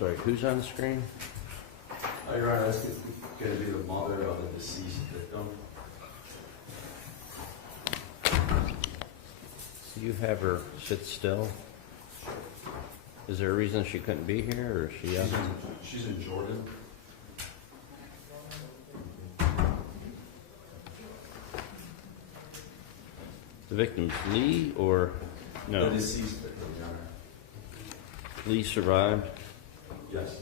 sorry, who's on the screen? Your Honor, that's going to be the mother of the deceased victim. You have her sit still. Is there a reason she couldn't be here, or is she? She's in Jordan. The victim's Lee, or no? The deceased victim, Your Honor. Lee survived. Yes.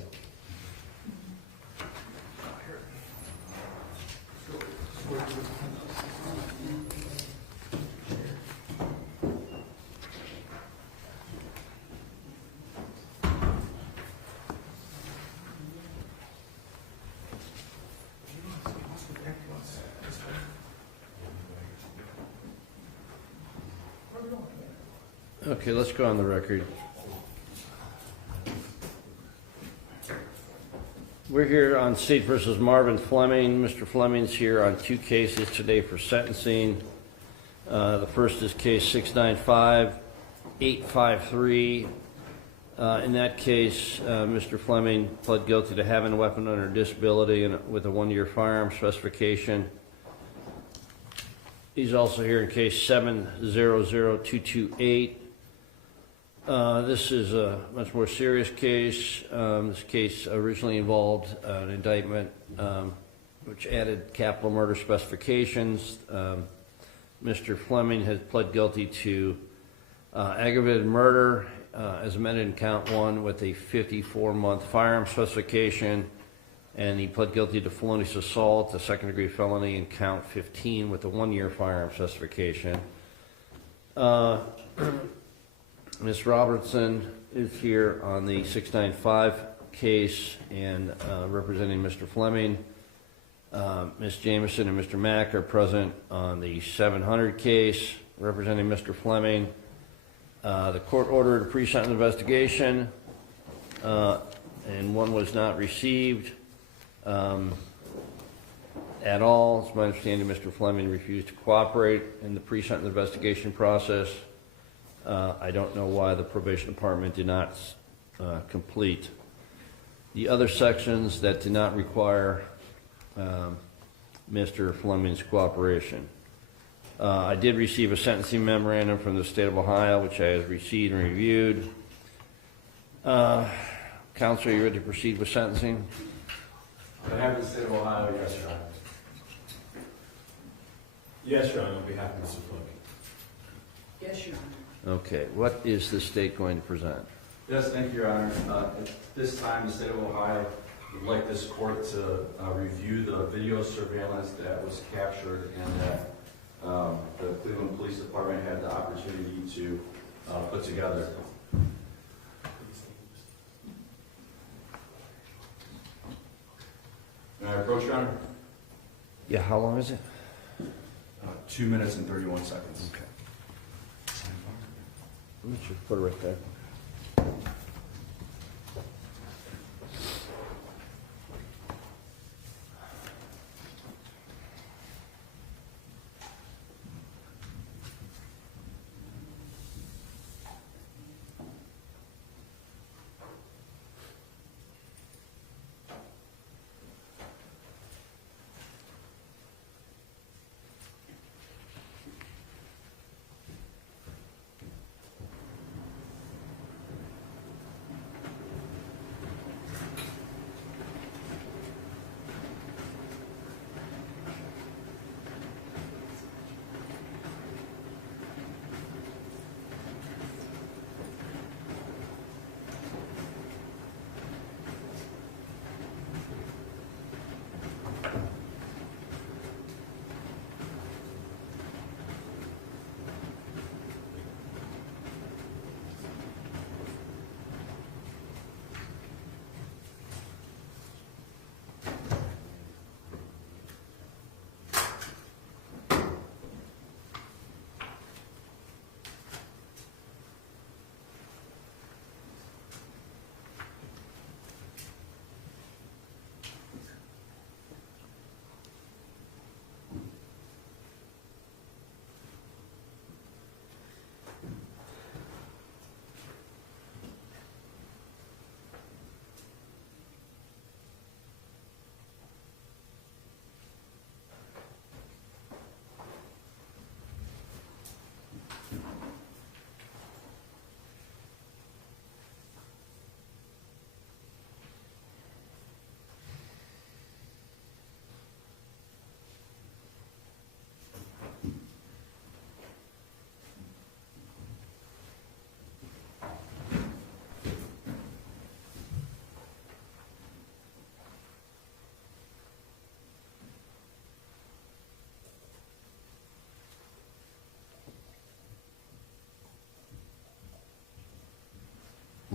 Okay, let's go on the record. We're here on State versus Marvin Fleming. Mr. Fleming's here on two cases today for sentencing. The first is case 695-853. In that case, Mr. Fleming pled guilty to having a weapon under disability and with a 1-year firearm specification. He's also here in case 700228. This is a much more serious case. This case originally involved an indictment which added capital murder specifications. Mr. Fleming has pled guilty to aggravated murder as amended in count 1 with a 54-month firearm specification, and he pled guilty to felonious assault, a second-degree felony in count 15 with a 1-year firearm specification. Ms. Robertson is here on the 695 case and representing Mr. Fleming. Ms. Jameson and Mr. Mack are present on the 700 case representing Mr. Fleming. The court ordered a pre-sentence investigation and one was not received at all. It's my understanding Mr. Fleming refused to cooperate in the pre-sentence investigation process. I don't know why the probation department did not complete the other sections that did not require Mr. Fleming's cooperation. I did receive a sentencing memorandum from the state of Ohio, which I have received and reviewed. Counsel, are you ready to proceed with sentencing? On behalf of the state of Ohio, yes, Your Honor. Yes, Your Honor, on behalf of Mr. Fleming. Yes, Your Honor. Okay, what is the state going to present? Yes, thank you, Your Honor. At this time, the state of Ohio would like this court to review the video surveillance that was captured and that the Cleveland Police Department had the opportunity to put together. May I approach, Your Honor? Yeah, how long is it? 2 minutes and 31 seconds. Okay. Let me just put it right there.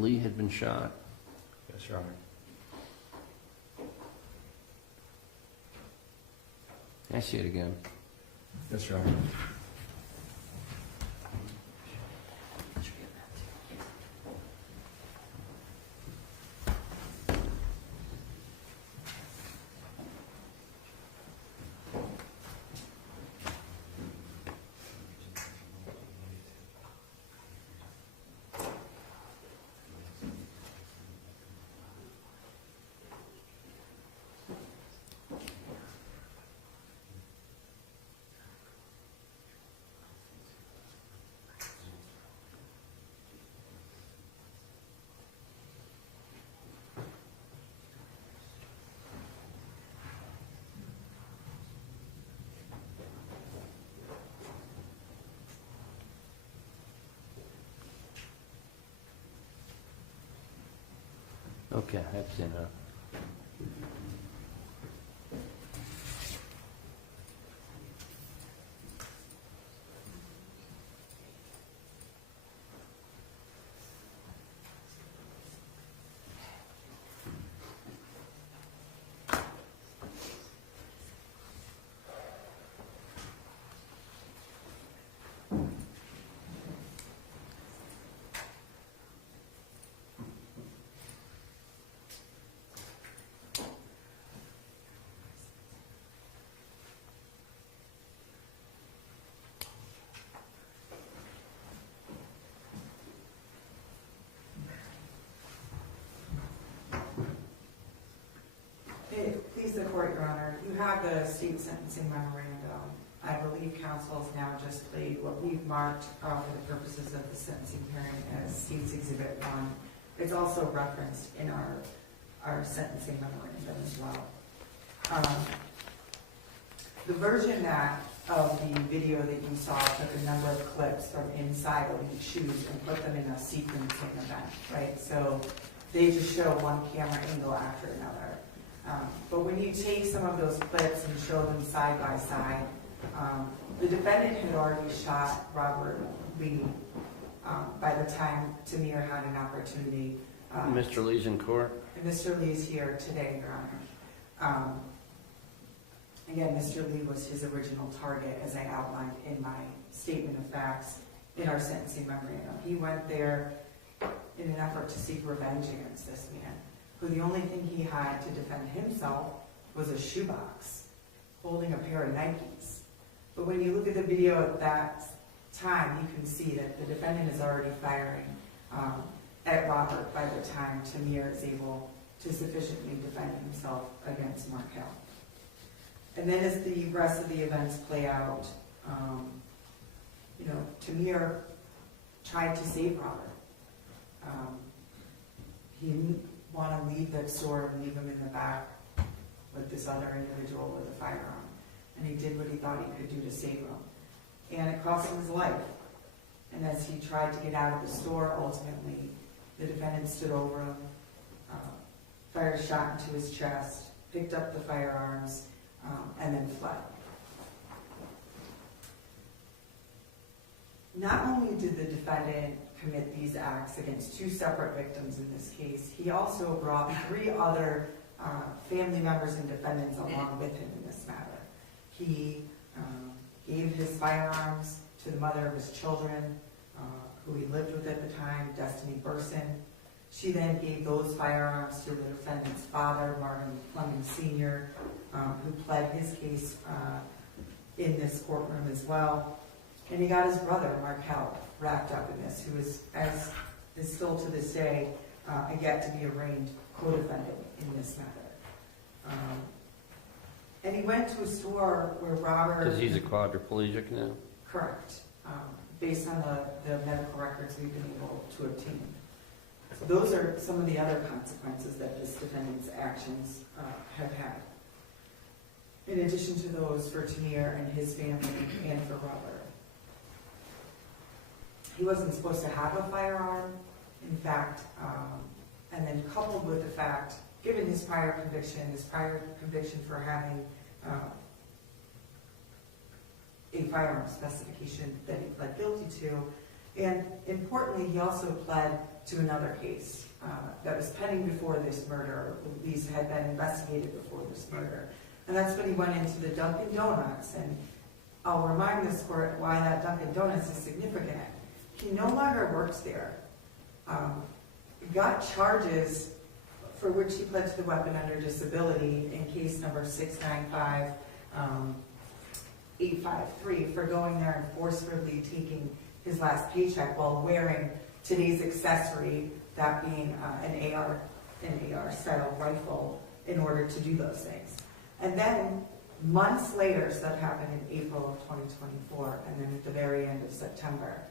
Lee had been shot. Yes, Your Honor. I see it again. Yes, Your Honor. Okay, I've seen that. Please the court, Your Honor. You have the state sentencing memorandum. I believe counsel has now just played what we've marked for the purposes of the sentencing hearing as State's Exhibit 1. It's also referenced in our sentencing memorandum as well. The version of the video that you saw took a number of clips from inside of these shoes and put them in a sequencing event, right? So they just show one camera angle after another. But when you take some of those clips and show them side by side, the defendant had already shot Robert Lee by the time Tamir had an opportunity. Mr. Lee's in court? And Mr. Lee is here today, Your Honor. Again, Mr. Lee was his original target, as I outlined in my statement of facts in our sentencing memorandum. He went there in an effort to seek revenge against this man, who the only thing he had to defend himself was a shoebox holding a pair of Nikes. But when you look at the video at that time, you can see that the defendant is already firing at Robert by the time Tamir is able to sufficiently defend himself against Markel. And then as the rest of the events play out, Tamir tried to save Robert. He didn't want to leave that store and leave him in the back with this other individual with a firearm. And he did what he thought he could do to save him. And it cost him his life. And as he tried to get out of the store, ultimately, the defendant stood over him, fired a shot into his chest, picked up the firearms, and then fled. Not only did the defendant commit these acts against two separate victims in this case, he also brought 3 other family members and defendants along with him in this matter. He gave his firearms to the mother of his children, who he lived with at the time, Destiny Burson. She then gave those firearms to the defendant's father, Marvin Fleming Sr., who pled his case in this courtroom as well. And he got his brother, Markel, wrapped up in this, who is still to this day a yet-to-be-arraigned co-defendant in this matter. And he went to a store where Robert... Because he's a quadriplegic now? Correct, based on the medical records we've been able to obtain. So those are some of the other consequences that this defendant's actions have had. In addition to those for Tamir and his family and for Robert. He wasn't supposed to have a firearm, in fact, and then coupled with the fact, given his prior conviction for having a firearm specification that he pled guilty to, And importantly, he also pled to another case that was pending before this murder. These had been investigated before this murder. And that's when he went into the Dunkin' Donuts. And I'll remind this court why that Dunkin' Donuts is significant. He no longer works there. Got charges for which he pled to the weapon under disability in case number 695853 for going there and forcefully taking his last paycheck while wearing today's accessory, that being an AR style rifle, in order to do those things. And then months later, so that happened in April of 2024, and then at the very end of September,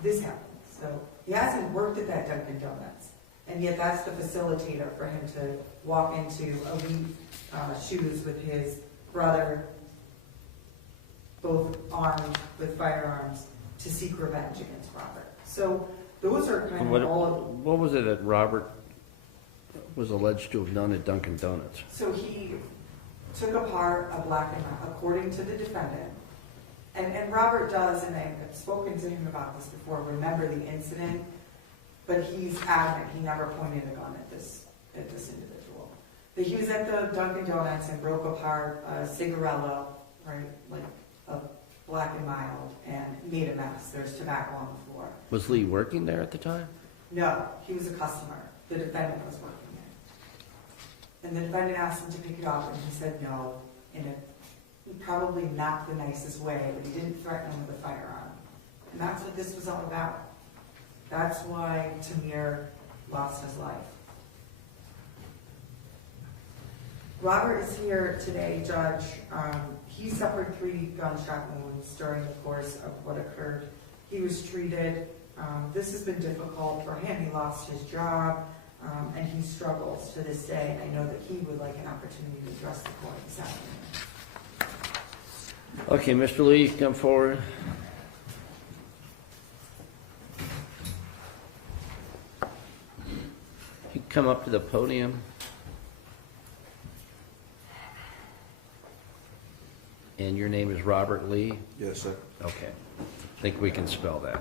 this happened. So he hasn't worked at that Dunkin' Donuts, and yet that's the facilitator for him to walk into elite shoes with his brother, both armed with firearms, to seek revenge against Robert. So those are kind of all. What was it that Robert was alleged to have done at Dunkin' Donuts? So he took apart a black and white, according to the defendant. And Robert does, and I've spoken to him about this before, remember the incident, but he's adamant he never pointed a gun at this individual. But he was at the Dunkin' Donuts and broke apart a cigarello, right, like a black and mild, and made a mess. There's tobacco on the floor. Was Lee working there at the time? No, he was a customer. The defendant was working there. And the defendant asked him to pick it up, and he said no, in a probably not the nicest way, but he didn't threaten him with a firearm. And that's what this was all about. That's why Tamir lost his life. Robert is here today, Judge. He suffered 3 gunshot wounds during the course of what occurred. He was treated. This has been difficult for him. He lost his job, and he struggles to this day. And I know that he would like an opportunity to address the court this afternoon. Okay, Mr. Lee, come forward. You come up to the podium. And your name is Robert Lee? Yes, sir. Okay. I think we can spell that.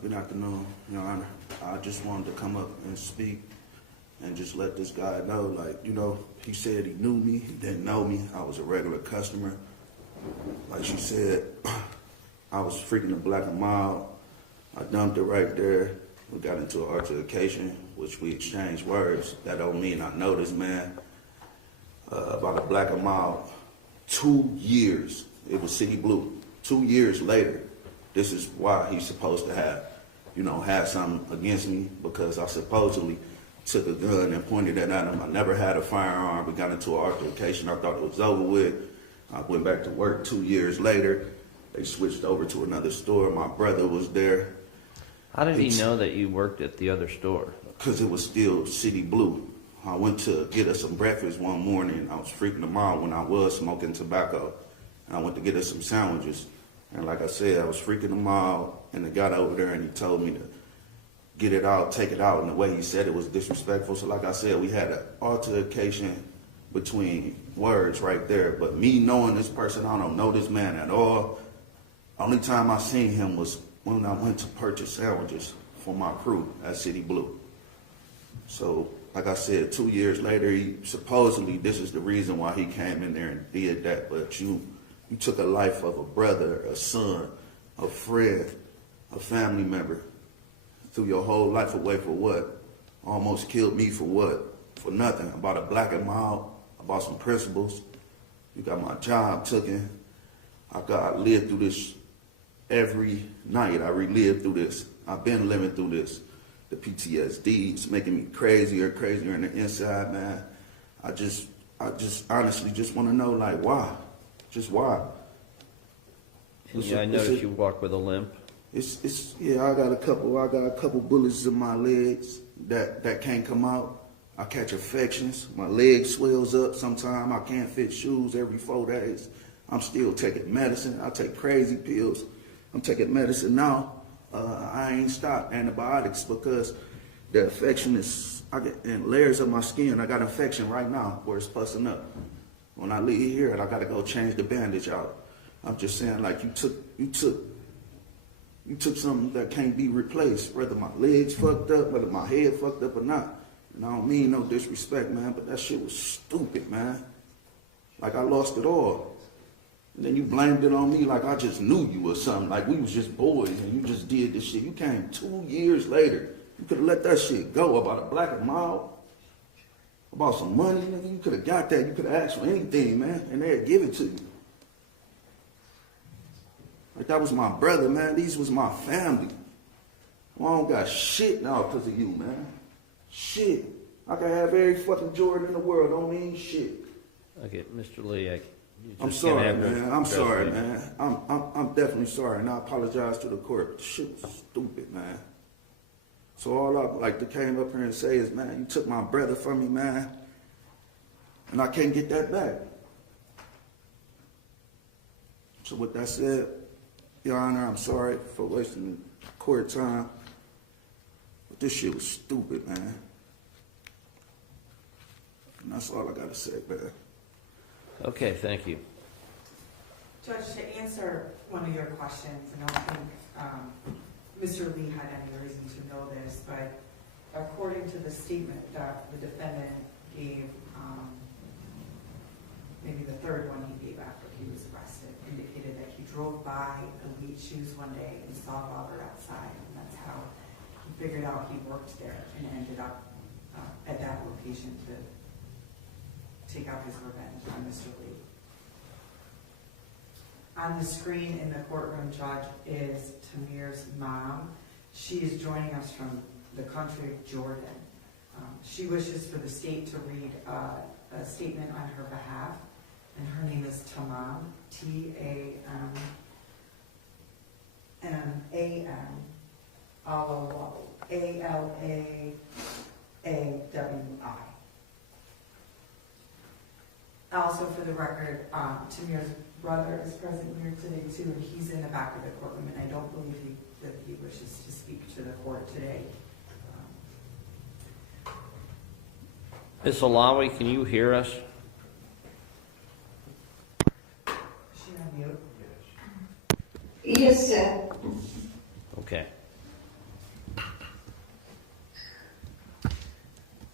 Good afternoon, Your Honor. I just wanted to come up and speak and just let this guy know, like, you know, he said he knew me, he didn't know me. I was a regular customer. Like she said, I was freaking a black and mild. I dumped it right there. We got into an altercation, which we exchanged words. That don't mean I know this man. About a black and mild. 2 years, it was City Blue. 2 years later, this is why he's supposed to have something against me, because I supposedly took a gun and pointed it at him. I never had a firearm. We got into an altercation. I thought it was over with. I went back to work 2 years later. They switched over to another store. My brother was there. How did he know that you worked at the other store? Because it was still City Blue. I went to get us some breakfast one morning. I was freaking them out when I was smoking tobacco. And I went to get us some sandwiches. And like I said, I was freaking them out. And the guy over there, and he told me to get it out, take it out. And the way he said it was disrespectful. So like I said, we had an altercation between words right there. But me knowing this person, I don't know this man at all. Only time I seen him was when I went to purchase sandwiches for my crew at City Blue. So, like I said, 2 years later, supposedly this is the reason why he came in there and did that. But you took a life of a brother, a son, a friend, a family member. Threw your whole life away for what? Almost killed me for what? For nothing. About a black and mild, about some principles. You got my job taken. I lived through this every night. I relived through this. I've been living through this. The PTSD is making me crazier in the inside, man. I just honestly just want to know, like, why? Just why? Yeah, I noticed you walk with a limp. Yeah, I got a couple bullets in my legs that can't come out. I catch infections. My leg swells up sometime. I can't fit shoes every 4 days. I'm still taking medicine. I take crazy pills. I'm taking medicine now. I ain't stopped antibiotics because the infection is, I get in layers of my skin. I got infection right now where it's pussing up. When I leave here, I gotta go change the bandage out. I'm just saying, like, you took You took something that can't be replaced, whether my legs fucked up, whether my head fucked up or not. And I don't mean no disrespect, man, but that shit was stupid, man. Like I lost it all. And then you blamed it on me like I just knew you or something. Like we was just boys and you just did this shit. You came 2 years later. You could have let that shit go about a black and mild. About some money, nigga. You could have got that. You could have asked for anything, man. And they'd give it to you. Like that was my brother, man. These was my family. Well, I don't got shit now because of you, man. Shit. I can have every fucking Jordan in the world. Don't mean shit. Okay, Mr. Lee, I'm sorry, man. I'm sorry, man. I'm definitely sorry, and I apologize to the court. Shit was stupid, man. So all I like to came up here and say is, man, you took my brother from me, man, and I can't get that back. So with that said, Your Honor, I'm sorry for wasting court time, but this shit was stupid, man. And that's all I gotta say, man. Okay, thank you. Judge, to answer one of your questions, I don't think Mr. Lee had any reason to know this, but according to the statement that the defendant gave, maybe the third one he gave after he was arrested, indicated that he drove by Elite Shoes one day and saw Robert outside, and that's how he figured out he worked there and ended up at that location to take out his revenge on Mr. Lee. On the screen in the courtroom, Judge, is Tamir's mom. She is joining us from the country of Jordan. She wishes for the state to read a statement on her behalf, and her name is Tamam, T-A-M-Alawi. Also, for the record, Tamir's brother is present here today too, and he's in the back of the courtroom, and I don't believe that he wishes to speak to the court today. Ms. Alawi, can you hear us? Is she on mute? Yes, sir. Okay.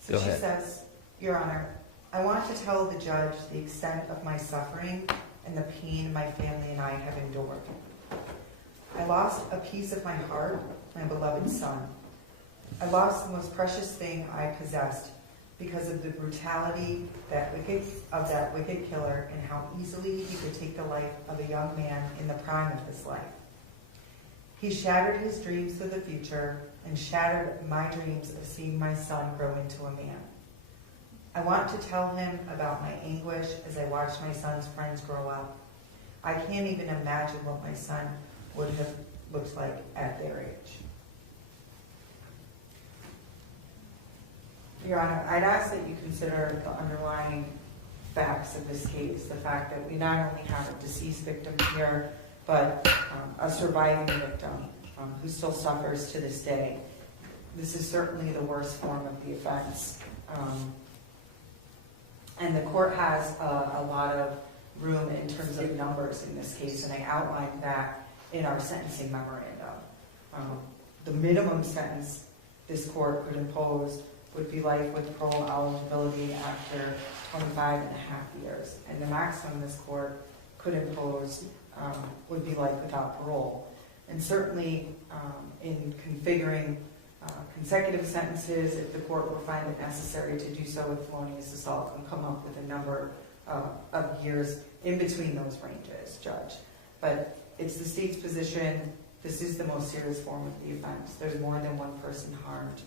So Go she ahead. says, Your Honor, I want to tell the judge the extent of my suffering and the pain my family and I have endured. I lost a piece of my heart, my beloved son. I lost the most precious thing I possessed because of the brutality of that wicked killer and how easily he could take the life of a young man in the prime of his life. He shattered his dreams for the future and shattered my dreams of seeing my son grow into a man. I want to tell him about my anguish as I watched my son's friends grow up. I can't even imagine what my son would have looked like at their age. Your Honor, I'd ask that you consider the underlying facts of this case, the fact that we not only have a deceased victim here, but a surviving victim who still suffers to this day. This is certainly the worst form of the offense. And the court has a lot of room in terms of numbers in this case, and I outlined that in our sentencing memorandum. The minimum sentence this court could impose would be life with parole eligibility after 25 and a half years. And the maximum this court could impose would be life without parole. And certainly in configuring consecutive sentences, if the court were find it necessary to do so with felonious assault, and come up with a number of years in between those ranges, Judge. But it's the state's position, this is the most serious form of the offense. There's more than one person harmed.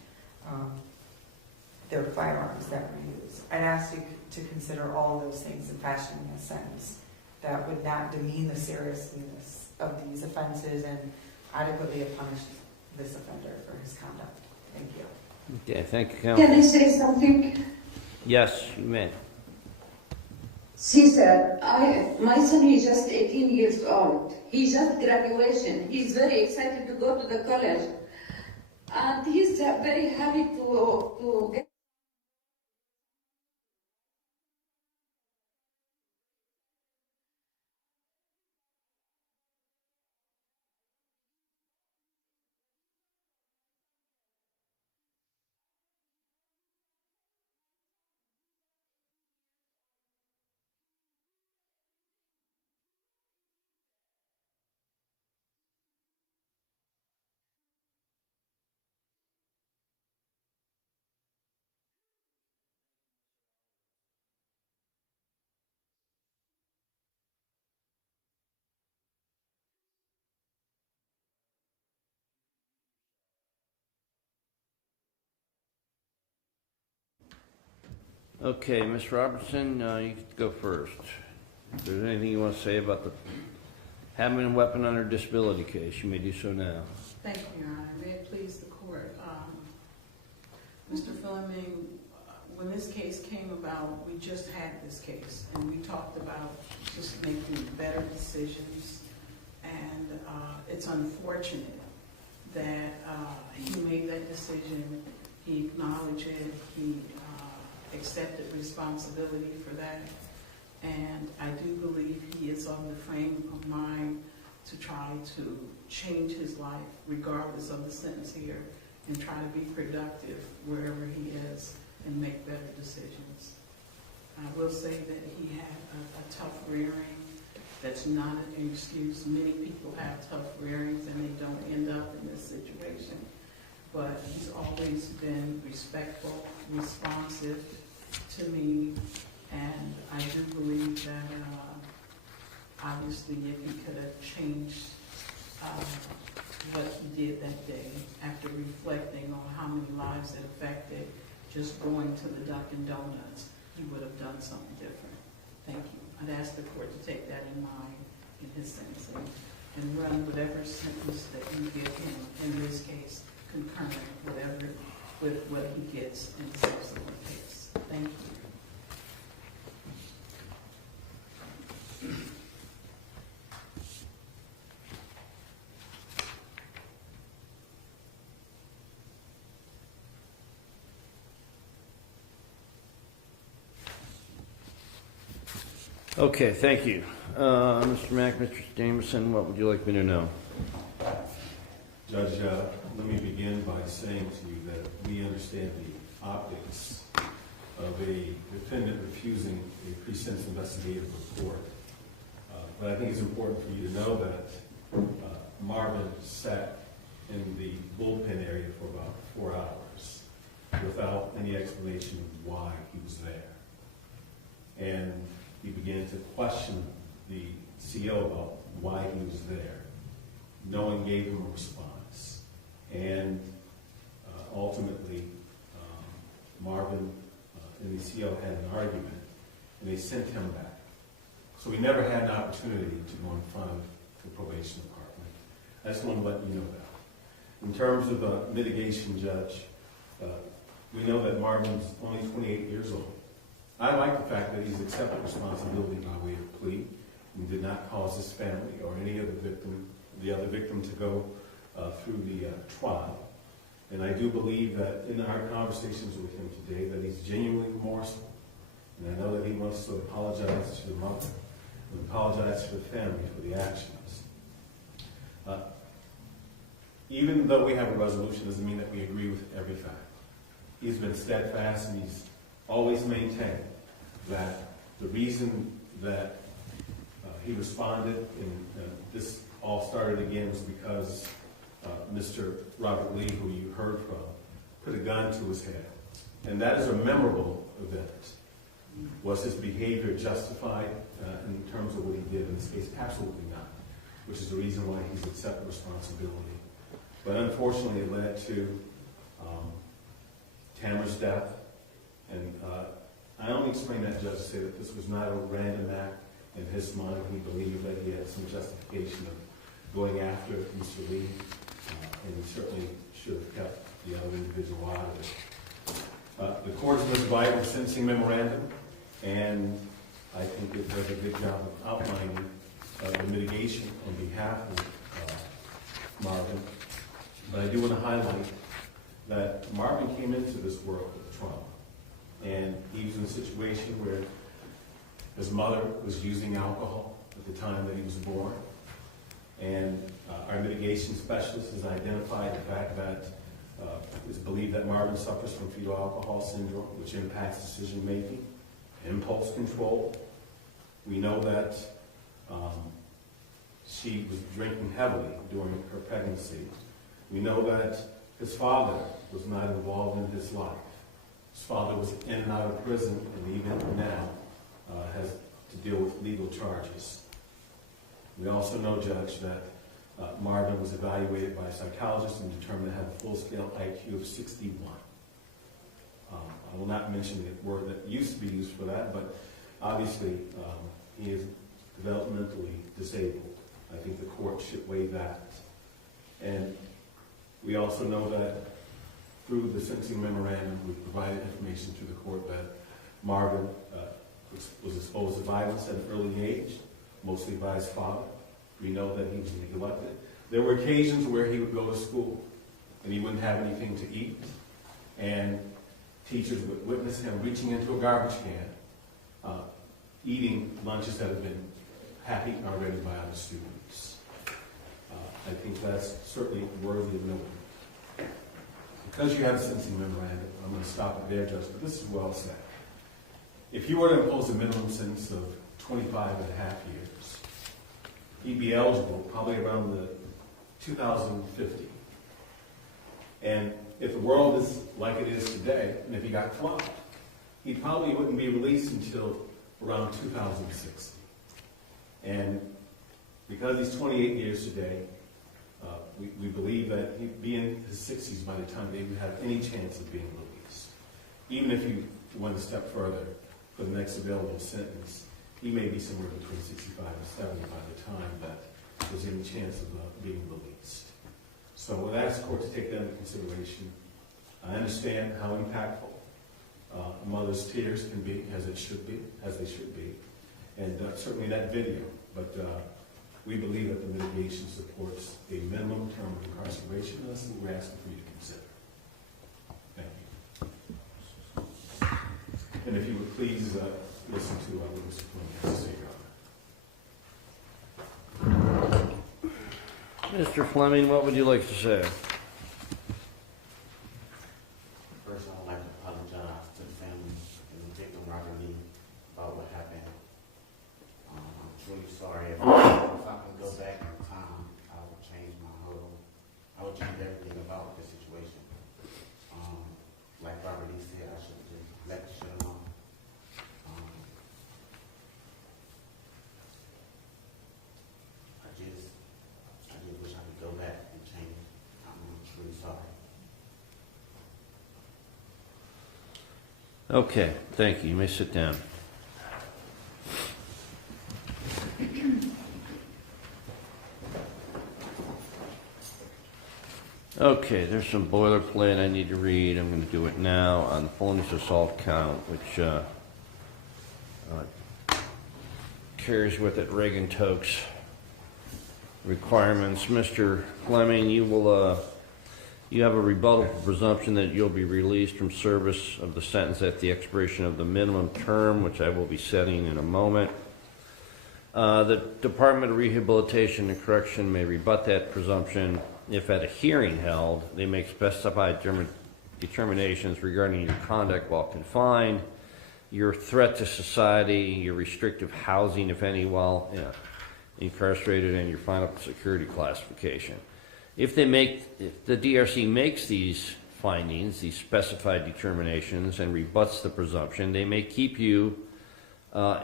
There are firearms that were used. I'd ask you to consider all of those things in fashioning a sentence that would not demean the seriousness of these offenses and adequately punish this offender for his conduct. Thank you. Okay, thank you, Can counsel. I say something? Yes, you may. See, sir, my son is just 18 years old. He just graduation. He's very excited to go to the college. And he's very happy to get Okay, Ms. Robertson, you can go first. If there's anything you want to say about the having a weapon under disability case, you may do so now. Thank you, Your Honor. May it please the court. Mr. Fleming, when this case came about, we just had this case, and we talked about just making better decisions. And it's unfortunate that he made that decision. He acknowledged it. He accepted responsibility for that. And I do believe he is on the frame of mind to try to change his life, regardless of the sentence here, and try to be productive wherever he is and make better decisions. I will say that he had a tough rearing. That's not an excuse. Many people have tough rearings and they don't end up in this situation. But he's always been respectful, responsive to me, and I do believe that obviously if he could have changed what he did that day after reflecting on how many lives it affected, just going to the Dunkin' Donuts, he would have done something different. Thank you. I'd ask the court to take that in mind in his sentencing and run whatever sentence that you give him in this case concurrent with what he gets in the subsequent case. Thank you. Okay, thank you. Mr. Mack, Mr. Jameson, what would you like me to know? Judge, let me begin by saying to you that we understand the optics of a defendant refusing a pre-sentence investigative report. But I think it's important for you to know that Marvin sat in the bullpen area for about 4 hours without any explanation of why he was there. And he began to question the CO about why he was there. No one gave him a response. And ultimately, Marvin and the CO had an argument, and they sent him back. So we never had an opportunity to go in front of the probation department. I just want to let you know that. In terms of mitigation, Judge, we know that Marvin's only 28 years old. I like the fact that he's accepted responsibility by way of plea and did not cause his family or any of the other victim to go through the trial. And I do believe that in our conversations with him today that he's genuinely remorseful. And I know that he wants to apologize to the mother and apologize to the family for the actions. Even though we have a resolution doesn't mean that we agree with every fact. He's been steadfast and he's always maintained that the reason that he responded, and this all started again, was because Mr. Robert Lee, who you heard from, put a gun to his head. And that is a memorable event. Was his behavior justified in terms of what he did in this case? Absolutely not, which is the reason why he's accepted responsibility. But unfortunately, it led to Tamir's death. And I only explain that, Judge, to say that this was not a random act in his mind. He believed that he had some justification of going after Mr. Lee, and he certainly should have kept the other individual out of it. The court has been provided a sentencing memorandum, and I think it does a good job of outlining the mitigation on behalf of Marvin. But I do want to highlight that Marvin came into this world with trauma. And he was in a situation where his mother was using alcohol at the time that he was born. And our mitigation specialist has identified the fact that it's believed that Marvin suffers from fetal alcohol syndrome, which impacts decision-making, impulse control. We know that she was drinking heavily during her pregnancy. We know that his father was not involved in his life. His father was in and out of prison, and even now has to deal with legal charges. We also know, Judge, that Marvin was evaluated by a psychologist and determined to have a full-scale IQ of 61. I will not mention the word that used to be used for that, but obviously he is developmentally disabled. I think the court should weigh that. And we also know that through the sentencing memorandum, we provided information to the court that Marvin was exposed to violence at an early age, mostly by his father. We know that he was neglected. There were occasions where he would go to school and he wouldn't have anything to eat, and teachers would witness him reaching into a garbage can, eating lunches that had been half eaten already by other students. I think that's certainly worthy of noting. Because you have a sentencing memorandum, I'm going to stop it there, Judge, but this is well said. If you were to impose a minimum sentence of 25 and a half years, he'd be eligible probably around the 2050. And if the world is like it is today, and if he got caught, he probably wouldn't be released until around 2060. And because he's 28 years today, we believe that he'd be in his 60s by the time they would have any chance of being released. Even if you went a step further for the next available sentence, he may be somewhere between 65 and 70 by the time that there's any chance of being released. So I would ask the court to take that into consideration. I understand how impactful a mother's tears can be, as they should be, and certainly that video. But we believe that the mitigation supports a minimum term of incarceration, and that's what we're asking for you to consider. Thank you. And if you would please listen to what Mr. Fleming has to say, Your Honor. Mr. Fleming, what would you like to say? First, I would like to apologize to the family and the victim, Robert Lee, about what happened. I'm truly sorry. If I can go back in time, I would change I would change everything about the situation. Like Robert Lee said, I should have just let the shit alone. I just wish I could go back and change. I'm truly sorry. Okay, thank you. You may sit down. Okay, there's some boilerplate I need to read. I'm going to do it now on the felonious assault count, which carries with it Reagan-Tokes requirements. Mr. Fleming, you have a rebuttable presumption that you'll be released from service of the sentence at the expiration of the minimum term, which I will be setting in a moment. The Department of Rehabilitation and Correction may rebut that presumption if at a hearing held, they make specified determinations regarding your conduct while confined, your threat to society, your restrictive housing, if any, while incarcerated, and your final security classification. If the DRC makes these findings, these specified determinations, and rebuts the presumption, they may keep you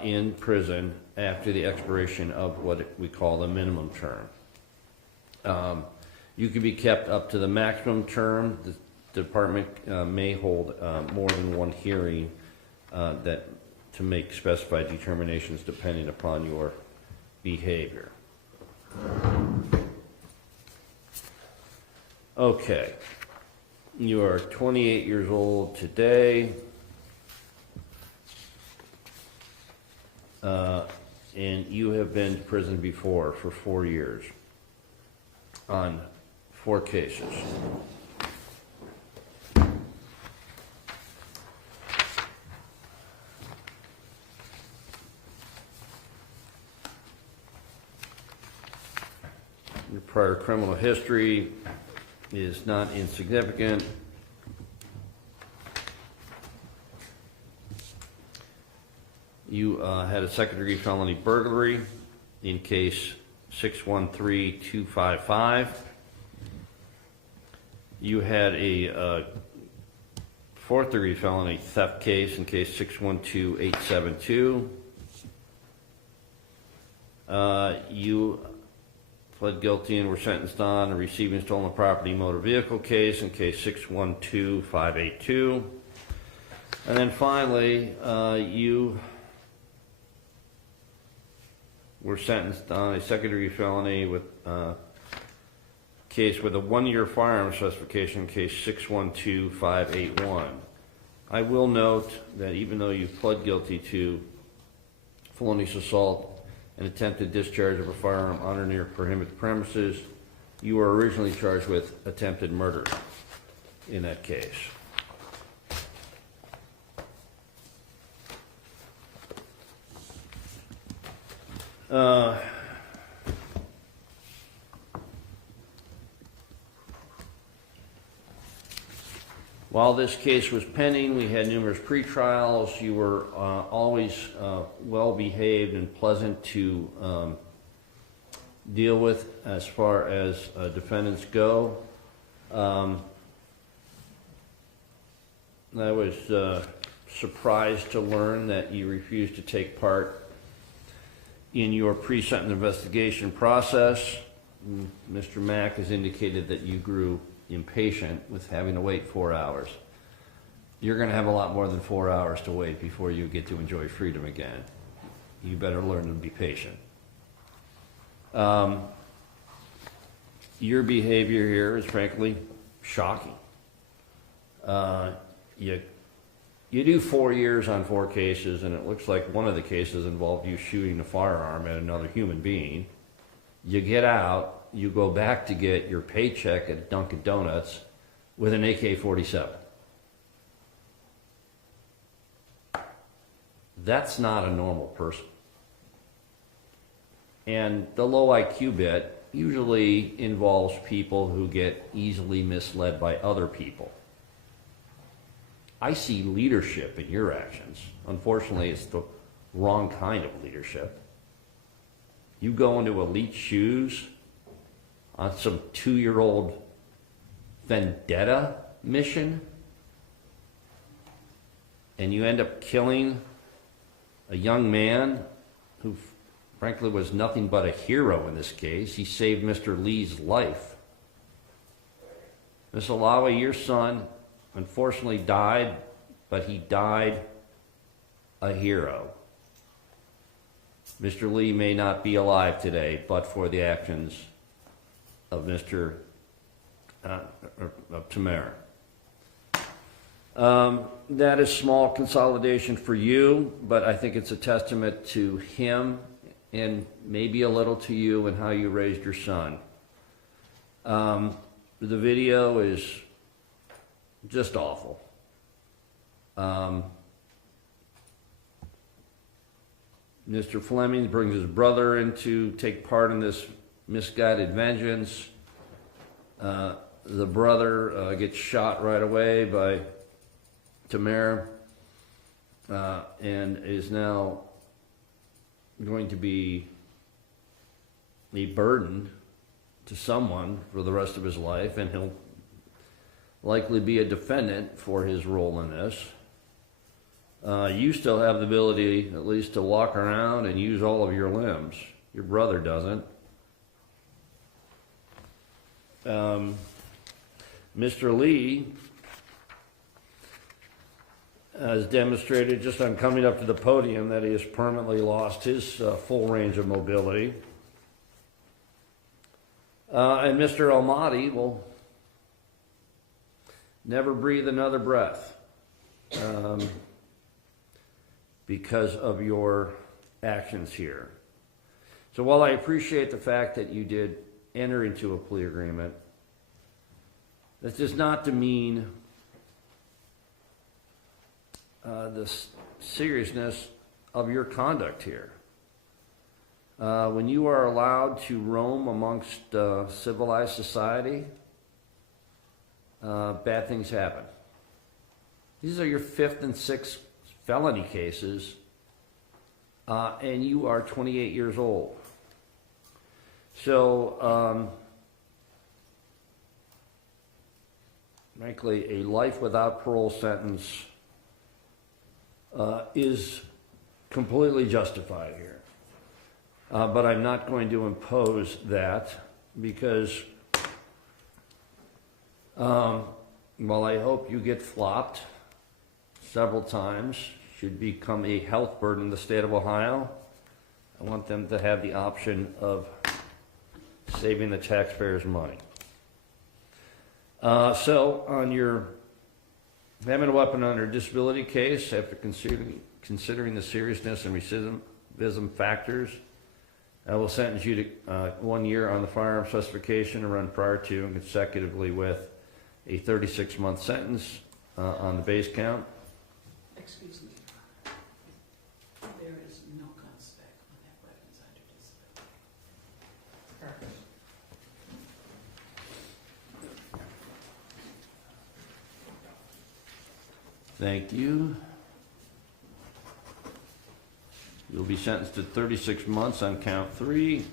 in prison after the expiration of what we call the minimum term. You can be kept up to the maximum term. The department may hold more than one hearing to make specified determinations depending upon your behavior. Okay, you are 28 years old today, and you have been to prison before for 4 years on 4 cases. Your prior criminal history is not insignificant. You had a second-degree felony burglary in case 613255. You had a fourth-degree felony theft case in case 612872. You pled guilty and were sentenced on a receiving stolen property motor vehicle case in case 612582. And then finally, you were sentenced on a second-degree felony with case with a 1-year firearm specification, case 612581. I will note that even though you pled guilty to felonious assault and attempted discharge of a firearm on or near prohibited premises, you were originally charged with attempted murder in that case. While this case was pending, we had numerous pretrials. You were always well-behaved and pleasant to deal with as far as defendants go. I was surprised to learn that you refused to take part in your pre-sentence investigation process. Mr. Mack has indicated that you grew impatient with having to wait 4 hours. You're going to have a lot more than 4 hours to wait before you get to enjoy freedom again. You better learn to be patient. Your behavior here is frankly shocking. You do 4 years on 4 cases, and it looks like one of the cases involved you shooting a firearm at another human being. You get out, you go back to get your paycheck at Dunkin' Donuts with an AK-47. That's not a normal person. And the low IQ bit usually involves people who get easily misled by other people. I see leadership in your actions. Unfortunately, it's the wrong kind of leadership. You go into elite shoes on some 2-year-old vendetta mission, and you end up killing a young man who frankly was nothing but a hero in this case. He saved Mr. Lee's life. Ms. Alawi, your son unfortunately died, but he died a hero. Mr. Lee may not be alive today, but for the actions of Mr. of Tamir. That is small consolidation for you, but I think it's a testament to him and maybe a little to you and how you raised your son. The video is just awful. Mr. Fleming brings his brother in to take part in this misguided vengeance. The brother gets shot right away by Tamir and is now going to be a burden to someone for the rest of his life, and he'll likely be a defendant for his role in this. You still have the ability at least to walk around and use all of your limbs. Your brother doesn't. Mr. Lee has demonstrated just on coming up to the podium that he has permanently lost his full range of mobility. And Mr. Almaty will never breathe another breath because of your actions here. So while I appreciate the fact that you did enter into a plea agreement, that does not demean the seriousness of your conduct here. When you are allowed to roam amongst civilized society, bad things happen. These are your 5th and 6th felony cases, and you are 28 years old. So, frankly, a life without parole sentence is completely justified here. But I'm not going to impose that because while I hope you get flopped several times, should become a health burden in the state of Ohio. I want them to have the option of saving the taxpayers money. So on your having a weapon under disability case, after considering the seriousness and recidivism factors, I will sentence you to 1 year on the firearm specification to run prior to and consecutively with a 36-month sentence on the base count. Excuse me. There is no gun spec on that weapons under disability. Correct. Thank you. You'll be sentenced to 36 months on count 3.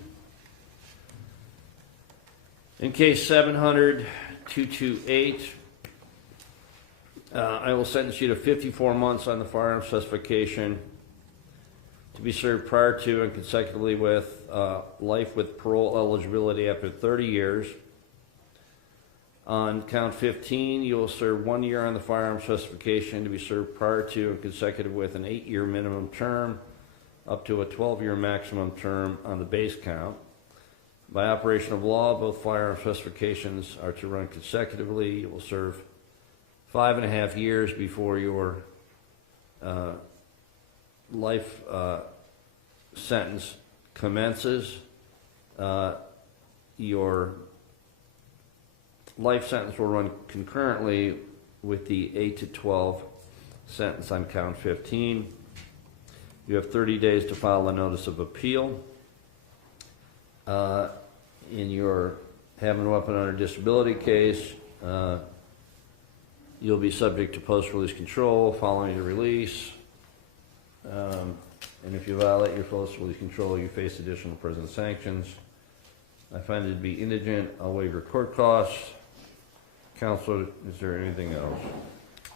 In case 700-228, I will sentence you to 54 months on the firearm specification to be served prior to and consecutively with life with parole eligibility after 30 years. On count 15, you will serve 1 year on the firearm specification to be served prior to and consecutive with an 8-year minimum term up to a 12-year maximum term on the base count. By operation of law, both firearm specifications are to run consecutively. You will serve 5.5 years before your life sentence commences. Your life sentence will run concurrently with the 8 to 12 sentence on count 15. You have 30 days to file a notice of appeal. In your having a weapon under disability case, you'll be subject to post-release control following your release. And if you violate your post-release control, you face additional prison sanctions. I find it to be indigent. I'll waive your court costs. Counselor, is there anything else?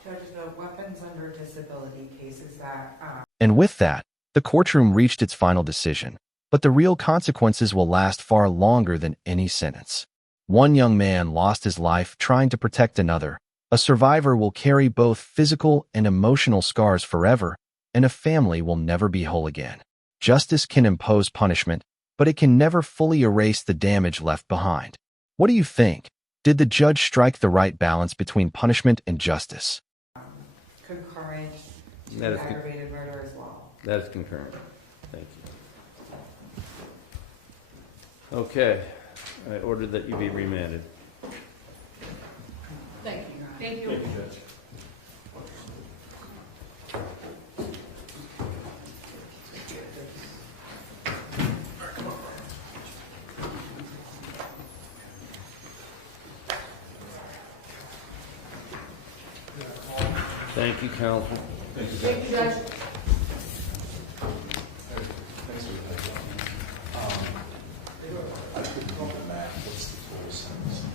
Judge, the weapons under disability cases that And with that, the courtroom reached its final decision, but the real consequences will last far longer than any sentence. One young man lost his life trying to protect another. A survivor will carry both physical and emotional scars forever, and a family will never be whole again. Justice can impose punishment, but it can never fully erase the damage left behind. What do you think? Did the judge strike the right balance between punishment and justice? concurrent to That is aggravated murder as well. That is concurrent. Thank you. Okay. I order that you be remanded. Thank you, Your Honor. Thank you, Judge. Thank you, counsel. Thank you, Judge. Thank you, Judge. Thanks for the heads up. I could go back, what's the total sentence?